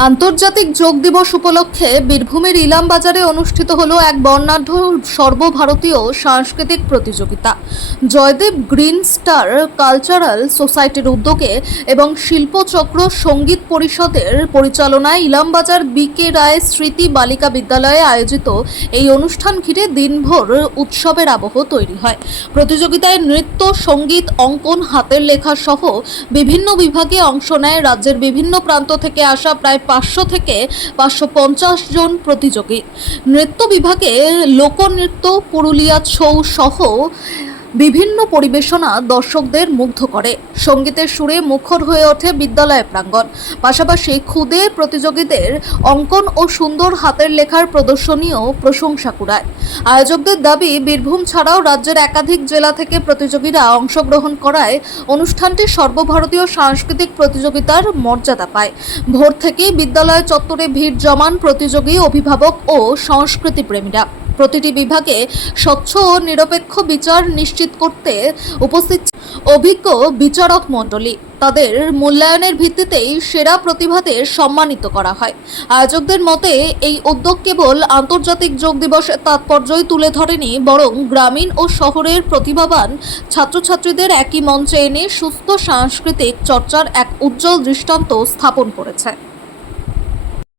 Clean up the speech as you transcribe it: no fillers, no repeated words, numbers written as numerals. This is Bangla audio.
আন্তর্জাতিক যোগ দিবস উপলক্ষে বীরভূমের ইলাম বাজারে অনুষ্ঠিত হলো এক বর্ণাঢ্য সর্বভারতীয় সাংস্কৃতিক প্রতিযোগিতা। জয়দেব গ্রিন স্টার কালচারাল সোসাইটির উদ্যোগে এবং শিল্পচক্র সঙ্গীত পরিষদের পরিচালনায় ইলামবাজার বি.কে. রায় স্মৃতি বালিকা বিদ্যালয়ে আয়োজিত এই অনুষ্ঠান ঘিরে দিনভর উৎসবের আবহ তৈরি হয়। প্রতিযোগিতায় নৃত্য, সঙ্গীত, অঙ্কন, হাতের লেখা সহ বিভিন্ন বিভাগে অংশ নেয় রাজ্যের বিভিন্ন প্রান্ত থেকে আসা প্রায় 500 থেকে 550 জন প্রতিযোগী। নৃত্য বিভাগে লোকনৃত্য, পুরুলিয়া ছৌ সহ বিভিন্ন পরিবেশনা দর্শকদের মুগ্ধ করে। সঙ্গীতের সুরে মুখর হয়ে ওঠে বিদ্যালয় প্রাঙ্গণ। পাশাপাশি ক্ষুদে প্রতিযোগীদের অঙ্কন ও সুন্দর হাতের লেখার প্রদর্শনীও প্রশংসা কুড়ায়। আয়োজকদের দাবি, বীরভূম ছাড়াও রাজ্যের একাধিক জেলা থেকে প্রতিযোগীরা অংশগ্রহণ করায় অনুষ্ঠানটি সর্বভারতীয় সাংস্কৃতিক প্রতিযোগিতার মর্যাদা পায়। ভোর থেকেই বিদ্যালয় চত্বরে ভিড় জমান প্রতিযোগী, অভিভাবক ও সংস্কৃতি প্রেমীরা। প্রতিটি বিভাগে স্বচ্ছ ও নিরপেক্ষ বিচার নিশ্চিত করতে উপস্থিত অভিজ্ঞ বিচারক মণ্ডলী। তাদের মূল্যায়নের ভিত্তিতেই সেরা প্রতিভাদের সম্মানিত করা হয়। আয়োজকদের মতে এই উদ্যোগ কেবল আন্তর্জাতিক যোগ দিবসের তাৎপর্যই তুলে ধরেনি, বরং গ্রামীণ ও শহরের প্রতিভাবান ছাত্রছাত্রীদের একই মঞ্চে এনে সুস্থ সাংস্কৃতিক চর্চার এক উজ্জ্বল দৃষ্টান্ত স্থাপন করেছে।